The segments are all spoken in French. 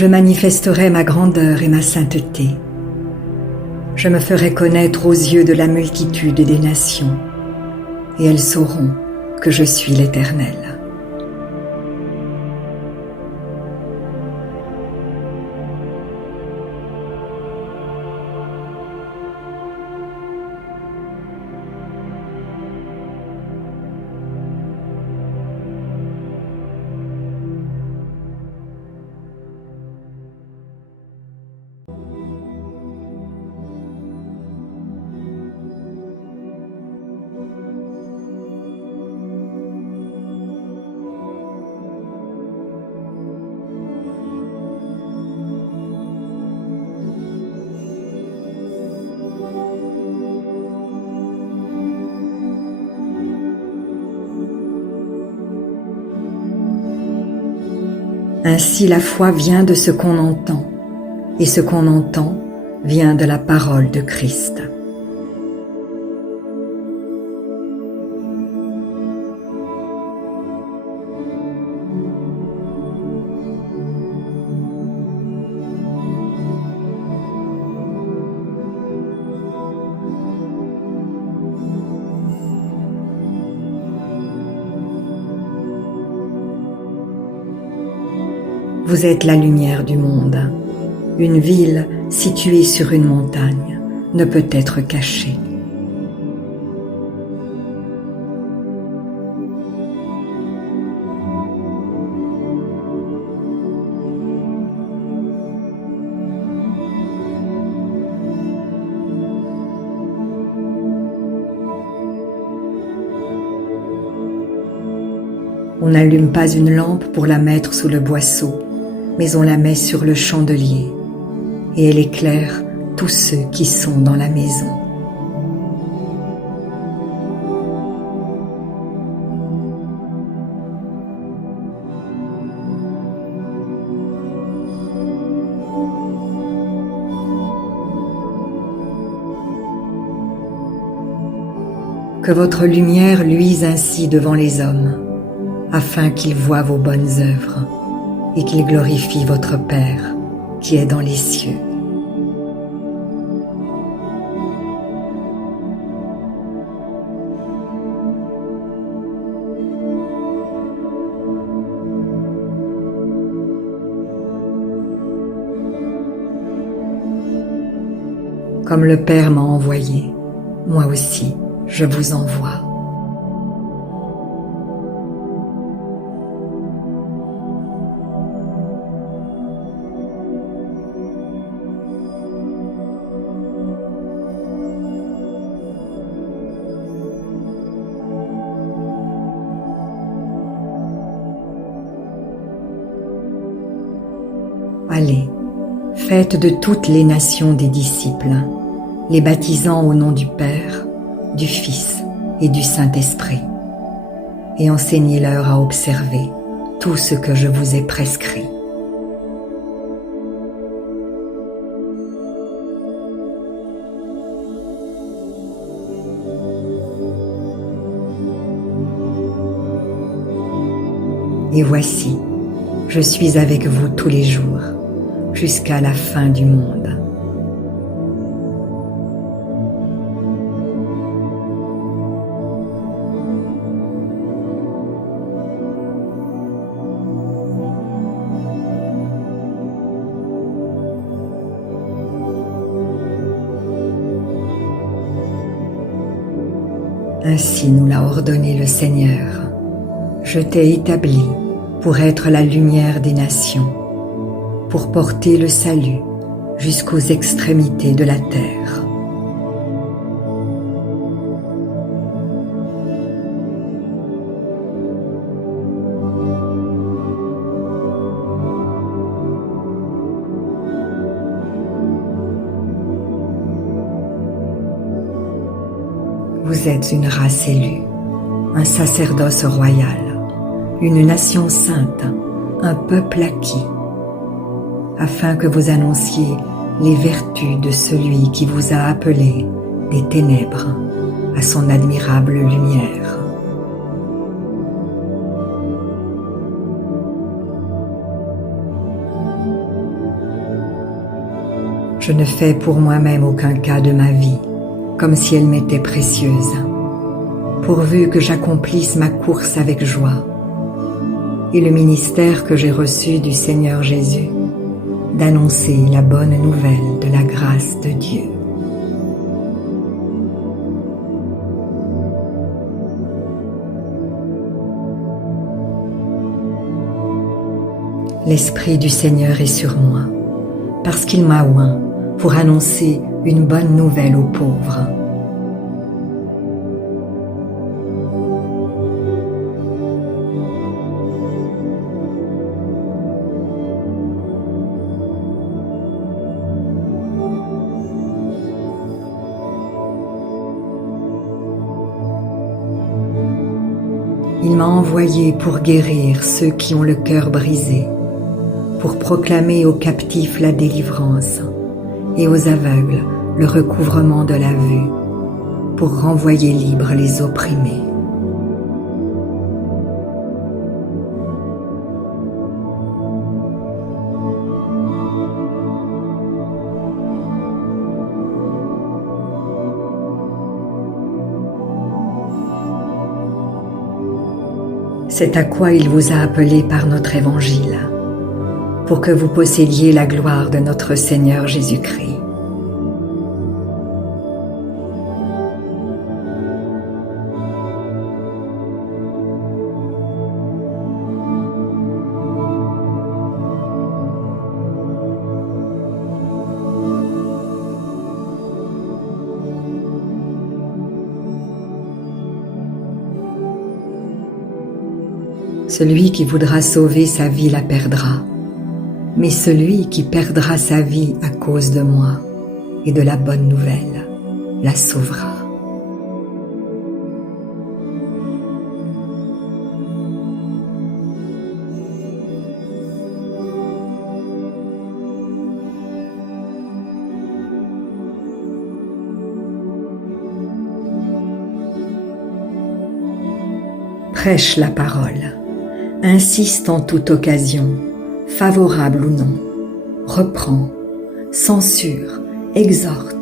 je manifesterai ma grandeur et ma sainteté. Je me ferai connaître aux yeux de la multitude des nations, et elles sauront que je suis l'Éternel. Ainsi la foi vient de ce qu'on entend, et ce qu'on entend vient de la parole de Christ. Vous êtes la lumière du monde. Une ville située sur une montagne ne peut être cachée. On n'allume pas une lampe pour la mettre sous le boisseau, mais on la met sur le chandelier, et elle éclaire tous ceux qui sont dans la maison. Que votre lumière luise ainsi devant les hommes, afin qu'ils voient vos bonnes œuvres et qu'ils glorifient votre Père qui est dans les cieux. Comme le Père m'a envoyé, moi aussi je vous envoie. Allez, faites de toutes les nations des disciples, les baptisant au nom du Père, du Fils et du Saint-Esprit, et enseignez-leur à observer tout ce que je vous ai prescrit. Et voici, je suis avec vous tous les jours, jusqu'à la fin du monde. Ainsi nous l'a ordonné le Seigneur. Je t'ai établi pour être la lumière des nations, pour porter le salut jusqu'aux extrémités de la terre. Vous êtes une race élue, un sacerdoce royal, une nation sainte, un peuple acquis, afin que vous annonciez les vertus de celui qui vous a appelés des ténèbres à son admirable lumière. Je ne fais pour moi-même aucun cas de ma vie, comme si elle m'était précieuse, pourvu que j'accomplisse ma course avec joie, et le ministère que j'ai reçu du Seigneur Jésus, d'annoncer la bonne nouvelle de la grâce de Dieu. L'Esprit du Seigneur est sur moi, parce qu'il m'a oint pour annoncer une bonne nouvelle aux pauvres. Il m'a envoyé pour guérir ceux qui ont le cœur brisé, pour proclamer aux captifs la délivrance et aux aveugles le recouvrement de la vue, pour renvoyer libres les opprimés. C'est à quoi il vous a appelé par notre évangile, pour que vous possédiez la gloire de notre Seigneur Jésus-Christ. Celui qui voudra sauver sa vie la perdra, mais celui qui perdra sa vie à cause de moi et de la bonne nouvelle la sauvera. Prêche la parole. Insiste en toute occasion, favorable ou non, reprend, censure, exhorte,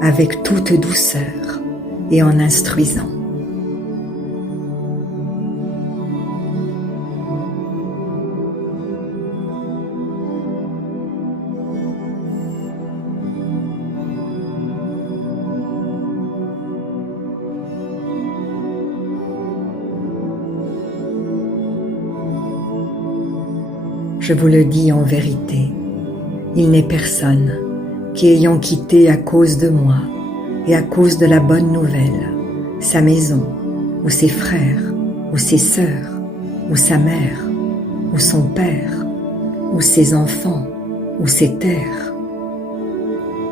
avec toute douceur et en instruisant. Je vous le dis en vérité, il n'est personne qui, ayant quitté à cause de moi et à cause de la bonne nouvelle sa maison, ou ses frères, ou ses sœurs, ou sa mère, ou son père, ou ses enfants, ou ses terres,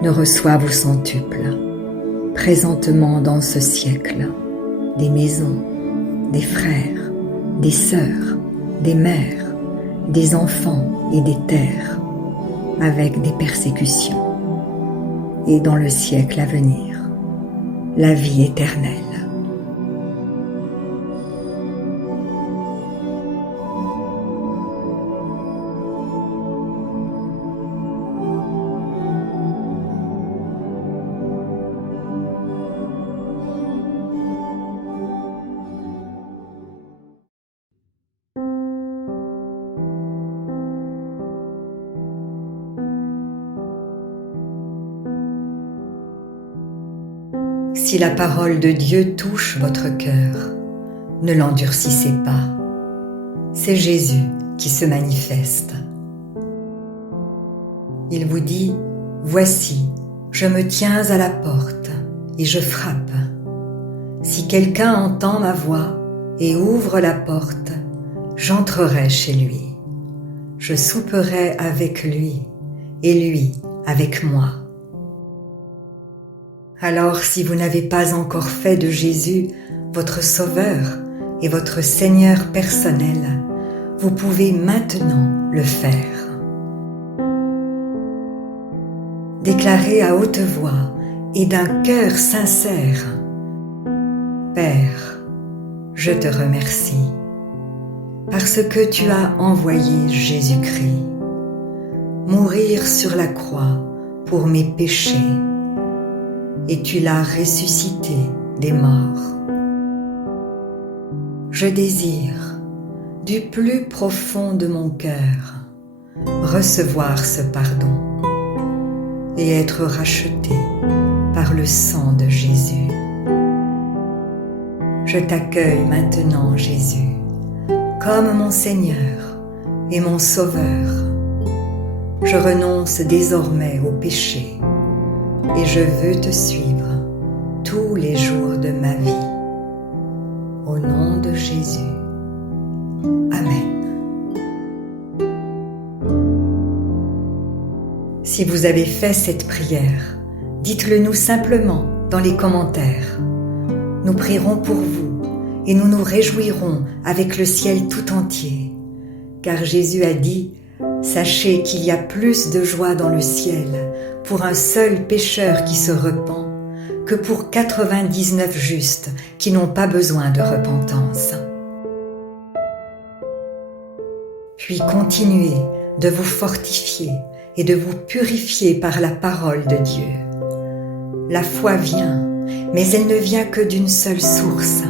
ne reçoive au centuple, présentement dans ce siècle, des maisons, des frères, des sœurs, des mères, des enfants et des terres, avec des persécutions, et dans le siècle à venir, la vie éternelle. Si la parole de Dieu touche votre cœur, ne l'endurcissez pas. C'est Jésus qui se manifeste. Il vous dit, « Voici, je me tiens à la porte et je frappe. Si quelqu'un entend ma voix et ouvre la porte, j'entrerai chez lui. Je souperai avec lui et lui avec moi. » Alors, si vous n'avez pas encore fait de Jésus votre Sauveur et votre Seigneur personnel, vous pouvez maintenant le faire. Déclarez à haute voix et d'un cœur sincère, « Père, je te remercie, parce que tu as envoyé Jésus-Christ, mourir sur la croix pour mes péchés, et tu l'as ressuscité des morts. Je désire, du plus profond de mon cœur, recevoir ce pardon et être racheté par le sang de Jésus. Je t'accueille maintenant, Jésus, comme mon Seigneur et mon Sauveur. Je renonce désormais au péché et je veux te suivre tous les jours de ma vie. Au nom de Jésus. Amen. Si vous avez fait cette prière, dites-le nous simplement dans les commentaires. Nous prierons pour vous et nous nous réjouirons avec le ciel tout entier, car Jésus a dit « Sachez qu'il y a plus de joie dans le ciel pour un seul pécheur qui se repent que pour 99 justes qui n'ont pas besoin de repentance. » Puis continuez de vous fortifier et de vous purifier par la parole de Dieu. La foi vient, mais elle ne vient que d'une seule source,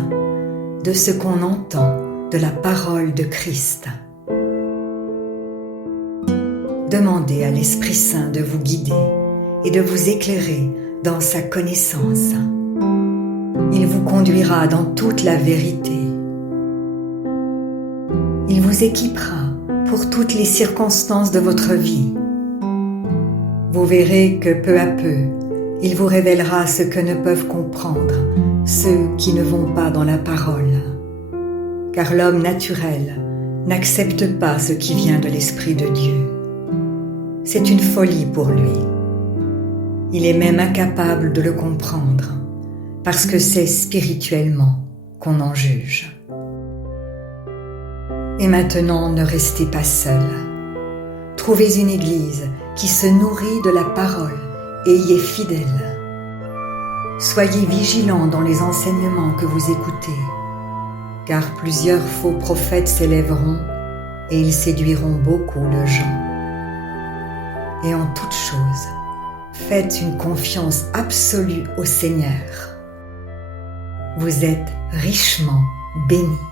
de ce qu'on entend de la parole de Christ. Demandez à l'Esprit Saint de vous guider et de vous éclairer dans sa connaissance. Il vous conduira dans toute la vérité. Il vous équipera pour toutes les circonstances de votre vie. Vous verrez que peu à peu, il vous révélera ce que ne peuvent comprendre ceux qui ne vont pas dans la parole. Car l'homme naturel n'accepte pas ce qui vient de l'Esprit de Dieu. C'est une folie pour lui. Il est même incapable de le comprendre, parce que c'est spirituellement qu'on en juge. Et maintenant, ne restez pas seul. Trouvez une église qui se nourrit de la parole et y est fidèle. Soyez vigilants dans les enseignements que vous écoutez, car plusieurs faux prophètes s'élèveront et ils séduiront beaucoup de gens. Et en toute chose, faites une confiance absolue au Seigneur. Vous êtes richement bénis.